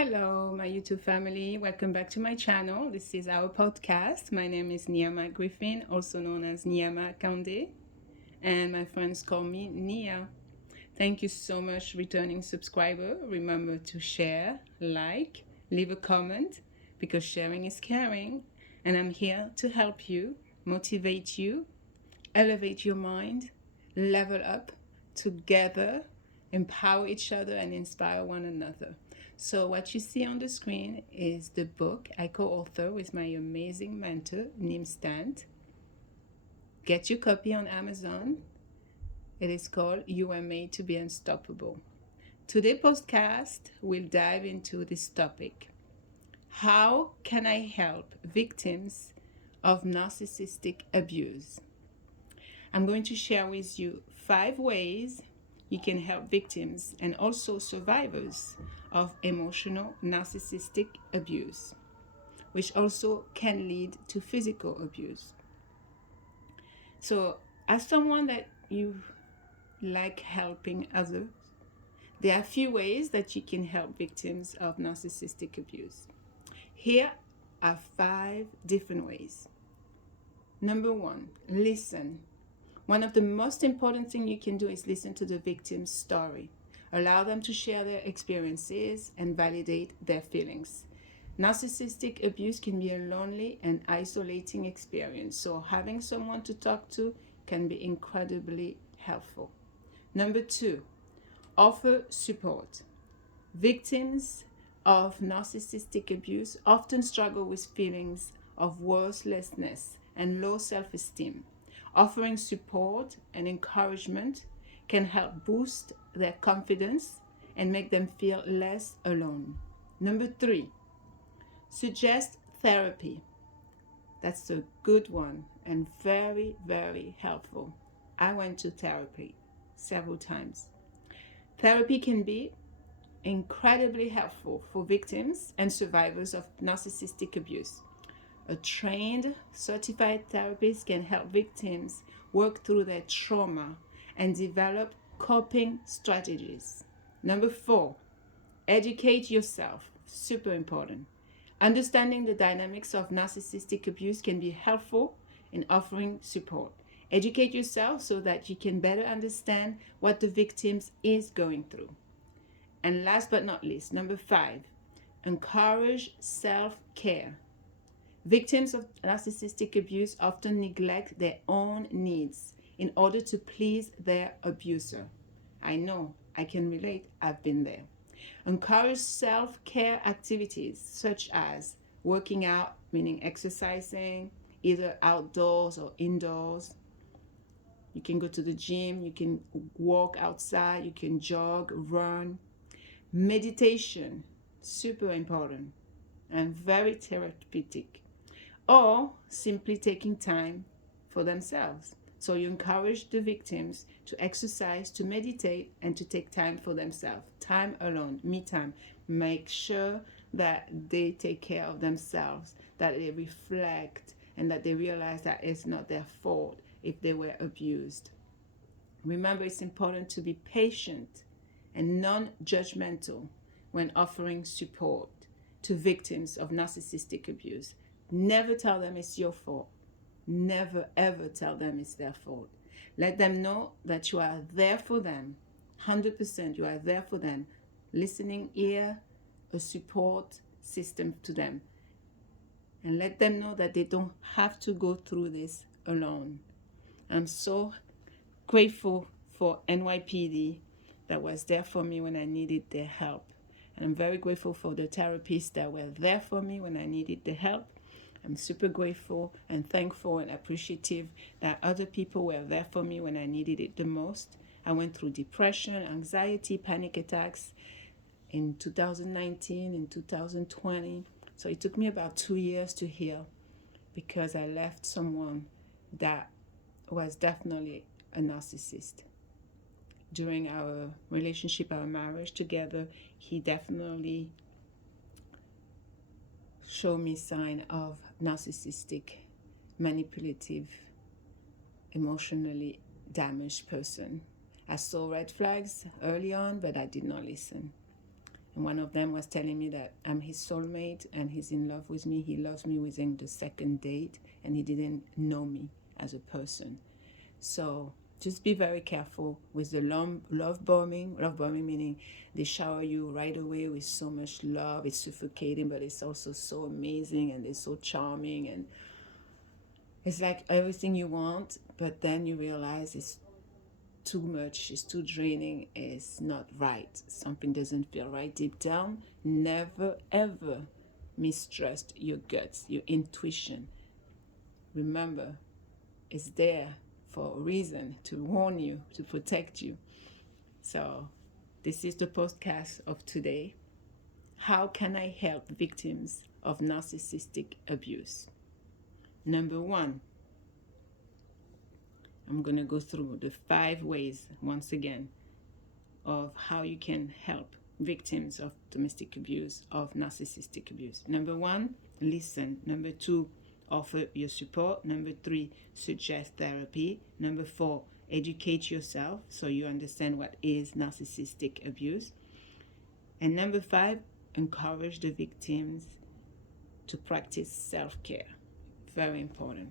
Hello, my YouTube family. Welcome back to my channel. This is our podcast. My name is Niama Griffin, also known as Niama Kande, and my friends call me Nia. Thank you so much, returning subscriber. Remember to share, like, leave a comment, because sharing is caring. And I'm here to help you, motivate you, elevate your mind, level up together, empower each other, and inspire one another. So, what you see on the screen is the book I co author with my amazing mentor, Nim Stant. Get your copy on Amazon. It is called You Are Made to Be Unstoppable. Today's podcast will dive into this topic. How can I help victims of narcissistic abuse? I'm going to share with you 5 ways you can help victims and also survivors of emotional narcissistic abuse, which also can lead to physical abuse. So, as someone that you like helping others, there are a few ways that you can help victims of narcissistic abuse. Here are 5 different ways. Number 1, listen. One of the most important things you can do is listen to the victim's story. Allow them to share their experiences and validate their feelings. Narcissistic abuse can be a lonely and isolating experience, so having someone to talk to can be incredibly helpful. Number 2, offer support. Victims of narcissistic abuse often struggle with feelings of worthlessness and low self-esteem. Offering support and encouragement can help boost their confidence and make them feel less alone. Number 3, suggest therapy. That's a good one and very, very helpful. I went to therapy several times. Therapy can be incredibly helpful for victims and survivors of narcissistic abuse. A trained, certified therapist can help victims work through their trauma and develop coping strategies. Number 4, educate yourself. Super important. Understanding the dynamics of narcissistic abuse can be helpful in offering support. Educate yourself so that you can better understand what the victim is going through. And last but not least, number 5, encourage self-care. Victims of narcissistic abuse often neglect their own needs in order to please their abuser. I know, I can relate, I've been there. Encourage self-care activities such as working out, meaning exercising, either outdoors or indoors. You can go to the gym, you can walk outside, you can jog, run. Meditation, super important and very therapeutic. Or simply taking time for themselves. So you encourage the victims to exercise, to meditate, and to take time for themselves. Time alone, me time. Make sure that they take care of themselves, that they reflect, and that they realize that it's not their fault if they were abused. Remember, it's important to be patient and non-judgmental when offering support to victims of narcissistic abuse. Never tell them it's your fault. Never ever tell them it's their fault. Let them know that you are there for them. 100% you are there for them. Listening ear, a support system to them. And let them know that they don't have to go through this alone. I'm so grateful for NYPD that was there for me when I needed their help. And I'm very grateful for the therapists that were there for me when I needed the help. I'm super grateful and thankful and appreciative that other people were there for me when I needed it the most. I went through depression, anxiety, panic attacks in 2019, in 2020. So it took me about 2 years to heal because I left someone that was definitely a narcissist. During our relationship, our marriage together, he definitely showed me sign of narcissistic, manipulative, emotionally damaged person. I saw red flags early on, but I did not listen. And one of them was telling me that I'm his soulmate and he's in love with me. He loves me within the second date, and he didn't know me as a person. So just be very careful with the love bombing. Love bombing meaning they shower you right away with so much love. It's suffocating, but it's also so amazing, and they're so charming, and it's like everything you want, but then you realize it's too much, it's too draining, it's not right. Something doesn't feel right deep down. Never ever mistrust your guts, your intuition. Remember, it's there for a reason, to warn you, to protect you. So this is the podcast of today. How can I help victims of narcissistic abuse? Number one, I'm going to go through the 5 ways once again of how you can help victims of domestic abuse, of narcissistic abuse. Number 1, listen. Number 2, offer your support. Number 3, suggest therapy. Number 4, educate yourself so you understand what is narcissistic abuse. And number 5, encourage the victims to practice self-care. Very important.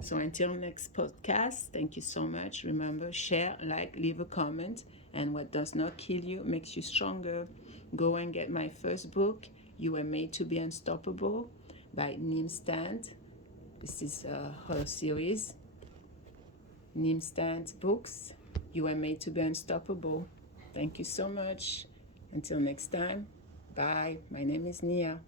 So until next podcast, thank you so much. Remember, share, like, leave a comment. And what does not kill you makes you stronger. Go and get my first book, You Were Made to Be Unstoppable, by Neem Stand. This is her series. Neem Stand books, You Were Made to Be Unstoppable. Thank you so much. Until next time, bye. My name is Nia.